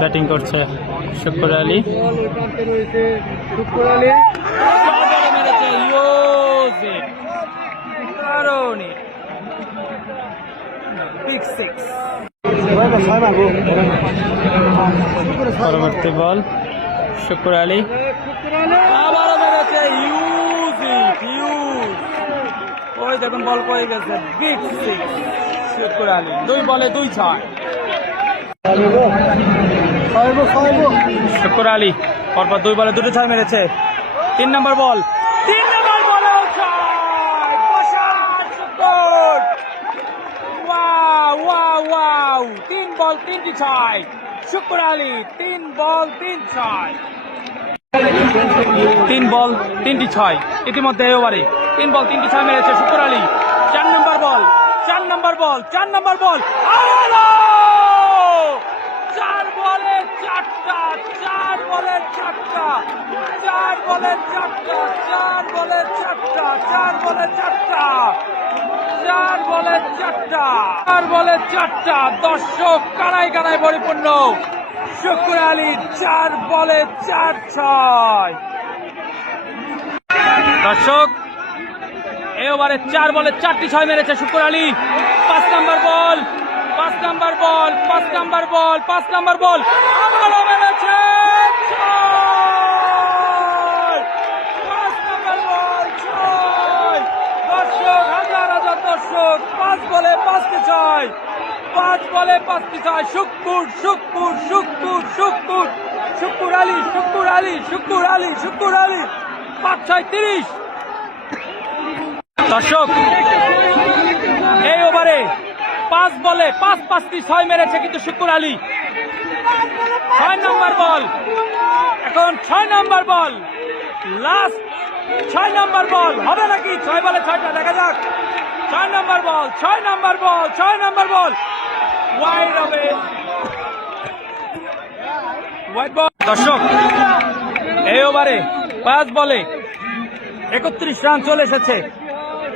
Batting করছে শুক্র আলী। পরবর্তী বল শুক্র আলী আবারও মেরেছে ওই দেখুন বল পড়ে গেছে বিগ সিক্স শুক্র আলী 2 বলে 2 ছয়। শুক্র আলী পরপর 2 বলে 2 ছয় মেরেছে। 3 নম্বর বল 3 নম্বর বলে ওয়াও 3 বল 3টি ছয় শুক্র আলী 3 বল 3 ছয়। 3 বল 3টি ছয় ইতিমধ্যে এই ওভারে 3 বল 3টি ছয় মেরেছে শুক্র আলী। 4 নম্বর বল 4 নম্বর বল 4 নম্বর বল 4 বলে 4টা 4 বলে 4টা 4 বলে 4টা 4 বলে 4টা 4 বলে 4টা 4 বলে 4টা 4 বলে 4টা। দর্শক কানায় কানায় পরিপূর্ণ শুক্র আলী 4 বলে 4 ছয়। দর্শক এই ওভারে 4 বলে 4টি ছয় মেরেছে শুক্র আলী। 5 নম্বর বল 5 নম্বর বল 5 নম্বর বল 5 নম্বর বল আবারও মেরেছে 5 নম্বর বল 6। দর্শক হাজার হাজার দর্শক 5 বলে 5টি ছয় 5 বলে 5টি ছয়। শুক্র আলী 5 6 30। দর্শক এই ওভারে 5 বলে 5টি ছয় মেরেছে কিন্তু শুক্র আলী। 6 নম্বর বল এখন 6 নম্বর বল লাস্ট 6 নম্বর বল হবে নাকি? 6 বলে 6টা দেখা যাক। 6 নম্বর বল 6 নম্বর বল 6 নম্বর বল ওয়াইড হবে ওয়াইড বল। দর্শক এই ওভারে 5 বলে 31 রান চলে এসেছে।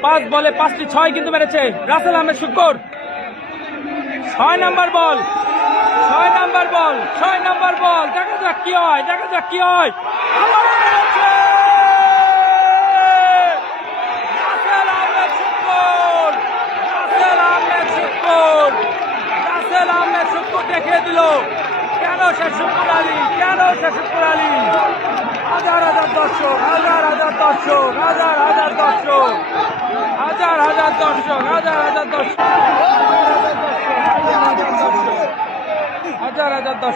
5 বলে 5টি ছয় কিন্তু মেরেছে রাসেল আহমেদ শুক্র। 6 নম্বর বল 6 নম্বর বল 6 নম্বর বল দেখা যাক কি হয় রাসেল আহমেদ শুক্র দেখিয়ে দিল কেন সে শুক্র আলী হাজার হাজার দর্শক হাজার হাজার দর্শক হাজার হাজার দর্শক